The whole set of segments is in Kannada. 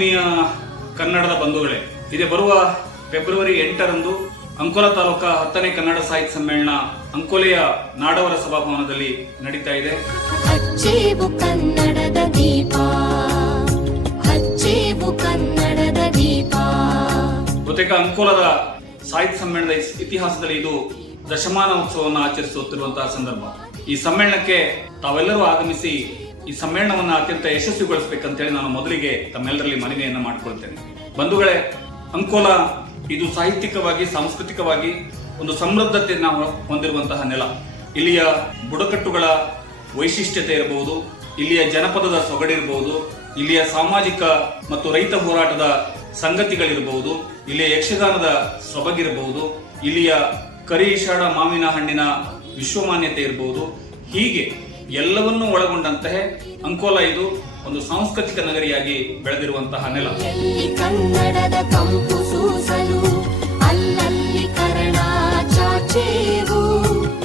ಆತ್ಮೀಯ ಕನ್ನಡದ ಬಂಧುಗಳೇ ಇದೇ ಬರುವ ಫೆಬ್ರವರಿ ಎಂಟರಂದು ಅಂಕೋಲ ತಾಲೂಕಾ ಹತ್ತನೇ ಕನ್ನಡ ಸಾಹಿತ್ಯ ಸಮ್ಮೇಳನ ಅಂಕೋಲೆಯ ನಾಡವರ ಸಭಾಭವನದಲ್ಲಿ ನಡೀತಾ ಇದೆ. ಕನ್ನಡದ ದೀಪ ಹಚ್ಚೇವು ಕನ್ನಡದ ದೀಪ. ಬಹುತೇಕ ಅಂಕೋಲದ ಸಾಹಿತ್ಯ ಸಮ್ಮೇಳನದ ಇತಿಹಾಸದಲ್ಲಿ ಇದು ದಶಮಾನ ಉತ್ಸವವನ್ನು ಆಚರಿಸುತ್ತಿರುವಂತಹ ಸಂದರ್ಭ. ಈ ಸಮ್ಮೇಳನಕ್ಕೆ ತಾವೆಲ್ಲರೂ ಆಗಮಿಸಿ ಈ ಸಮ್ಮೇಳನವನ್ನು ಅತ್ಯಂತ ಯಶಸ್ವಿಗೊಳಿಸಬೇಕಂತೇಳಿ ನಾನು ಮೊದಲಿಗೆ ತಮ್ಮೆಲ್ಲರಲ್ಲಿ ಮನವಿಯನ್ನ ಮಾಡಿಕೊಳ್ತೇನೆ. ಬಂಧುಗಳೇ, ಅಂಕೋಲ ಇದು ಸಾಹಿತ್ಯಿಕವಾಗಿ, ಸಾಂಸ್ಕೃತಿಕವಾಗಿ ಒಂದು ಸಮೃದ್ಧತೆಯನ್ನು ಹೊಂದಿರುವಂತಹ ನೆಲ. ಇಲ್ಲಿಯ ಬುಡಕಟ್ಟುಗಳ ವೈಶಿಷ್ಟ್ಯತೆ ಇರಬಹುದು, ಇಲ್ಲಿಯ ಜನಪದದ ಸೊಗಡಿರಬಹುದು, ಇಲ್ಲಿಯ ಸಾಮಾಜಿಕ ಮತ್ತು ರೈತ ಹೋರಾಟದ ಸಂಗತಿಗಳಿರಬಹುದು, ಇಲ್ಲಿಯ ಯಕ್ಷಗಾನದ ಸೊಬಗಿರಬಹುದು, ಇಲ್ಲಿಯ ಕರಿ ಕರಿಶಾಡ ಮಾವಿನ ಹಣ್ಣಿನ ವಿಶ್ವಮಾನ್ಯತೆ ಇರಬಹುದು. ಹೀಗೆ ಎಲ್ಲವನ್ನೂ ಒಳಗೊಂಡಂತಹ ಅಂಕೋಲ ಇದು ಒಂದು ಸಾಂಸ್ಕೃತಿಕ ನಗರಿಯಾಗಿ ಬೆಳೆದಿರುವಂತಹ ನೆಲ. ಎಲ್ಲಿ ಕನ್ನಡದ ಕಂಪು ಸೂಸಲು ಅಲ್ಲಲ್ಲಿ ಕನ್ನಡ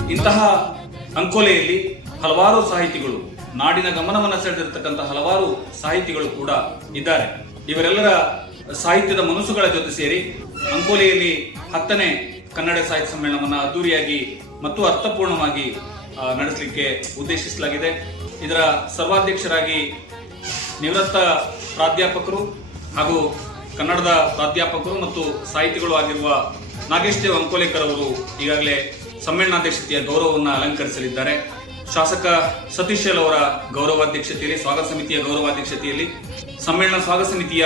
ಇಂತಹ ಅಂಕೋಲೆಯಲ್ಲಿ ಹಲವಾರು ಸಾಹಿತಿಗಳು ನಾಡಿನ ಗಮನವನ್ನು ಸೆಳೆದಿರತಕ್ಕಂತಹ ಹಲವಾರು ಸಾಹಿತಿಗಳು ಕೂಡ ಇದ್ದಾರೆ. ಇವರೆಲ್ಲರ ಸಾಹಿತ್ಯದ ಮನಸ್ಸುಗಳ ಜೊತೆ ಸೇರಿ ಅಂಕೋಲೆಯಲ್ಲಿ ಹತ್ತನೇ ಕನ್ನಡ ಸಾಹಿತ್ಯ ಸಮ್ಮೇಳನವನ್ನು ಅದ್ದೂರಿಯಾಗಿ ಮತ್ತು ಅರ್ಥಪೂರ್ಣವಾಗಿ ನಡೆಸಲಿಕ್ಕೆ ಉದ್ದೇಶಿಸಲಾಗಿದೆ. ಇದರ ಸರ್ವಾಧ್ಯಕ್ಷರಾಗಿ ನಿವೃತ್ತ ಪ್ರಾಧ್ಯಾಪಕರು ಹಾಗೂ ಕನ್ನಡದ ಪ್ರಾಧ್ಯಾಪಕರು ಮತ್ತು ಸಾಹಿತಿಗಳು ಆಗಿರುವ ನಾಗೇಶ್ ದೇವ್ ಅಂಕೋಲೇಕರ್ ಅವರು ಈಗಾಗಲೇ ಸಮ್ಮೇಳನಾಧ್ಯಕ್ಷತೆಯ ಗೌರವವನ್ನು ಅಲಂಕರಿಸಲಿದ್ದಾರೆ. ಶಾಸಕ ಸತೀಶ್ ಅವರ ಗೌರವಾಧ್ಯಕ್ಷತೆಯಲ್ಲಿ, ಸ್ವಾಗತ ಸಮಿತಿಯ ಗೌರವಾಧ್ಯಕ್ಷತೆಯಲ್ಲಿ ಸಮ್ಮೇಳನ ಸ್ವಾಗತ ಸಮಿತಿಯ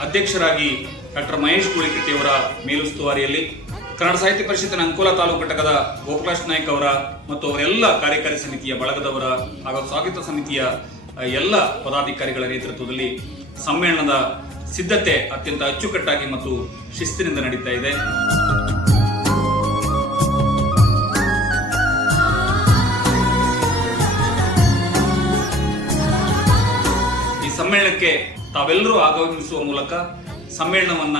ಅಧ್ಯಕ್ಷರಾಗಿ ಡಾಕ್ಟರ್ ಮಹೇಶ್ ಗುಳಿಕಟ್ಟಿ ಅವರ ಮೇಲುಸ್ತುವಾರಿಯಲ್ಲಿ ಕನ್ನಡ ಸಾಹಿತ್ಯ ಪರಿಷತ್ತಿನ ಅಂಕೋಲ ತಾಲೂಕು ಘಟಕದ ಗೋಕುಲಾಶ್ ನಾಯ್ಕ ಅವರ ಮತ್ತು ಅವರೆಲ್ಲ ಕಾರ್ಯಕಾರಿ ಸಮಿತಿಯ ಬಳಗದವರ ಹಾಗೂ ಸ್ವಾಗತ ಸಮಿತಿಯ ಎಲ್ಲ ಪದಾಧಿಕಾರಿಗಳ ನೇತೃತ್ವದಲ್ಲಿ ಸಮ್ಮೇಳನದ ಸಿದ್ಧತೆ ಅತ್ಯಂತ ಅಚ್ಚುಕಟ್ಟಾಗಿ ಮತ್ತು ಶಿಸ್ತಿನಿಂದ ನಡೀತಾ ಇದೆ. ಈ ಸಮ್ಮೇಳನಕ್ಕೆ ತಾವೆಲ್ಲರೂ ಆಗಮಿಸುವ ಮೂಲಕ ಸಮ್ಮೇಳನವನ್ನ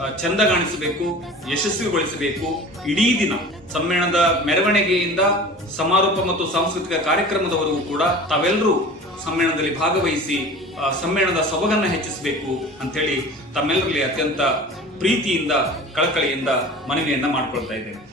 ಆ, ಚಂದಗಾಣಿಸಬೇಕು ಯಶಸ್ವಿಗೊಳಿಸಬೇಕು. ಇಡೀ ದಿನ ಸಮ್ಮೇಳನದ ಮೆರವಣಿಗೆಯಿಂದ ಸಮಾರೋಪ ಮತ್ತು ಸಾಂಸ್ಕೃತಿಕ ಕಾರ್ಯಕ್ರಮದವರೆಗೂ ಕೂಡ ತಾವೆಲ್ಲರೂ ಸಮ್ಮೇಳನದಲ್ಲಿ ಭಾಗವಹಿಸಿ ಸಮ್ಮೇಳನದ ಸೊಬಗನ್ನ ಹೆಚ್ಚಿಸಬೇಕು ಅಂತೇಳಿ ತಮ್ಮೆಲ್ಲರಲ್ಲಿ ಅತ್ಯಂತ ಪ್ರೀತಿಯಿಂದ ಕಳಕಳಿಯಿಂದ ಮನವಿಯನ್ನ ಮಾಡ್ಕೊಳ್ತಾ ಇದ್ದೇನೆ.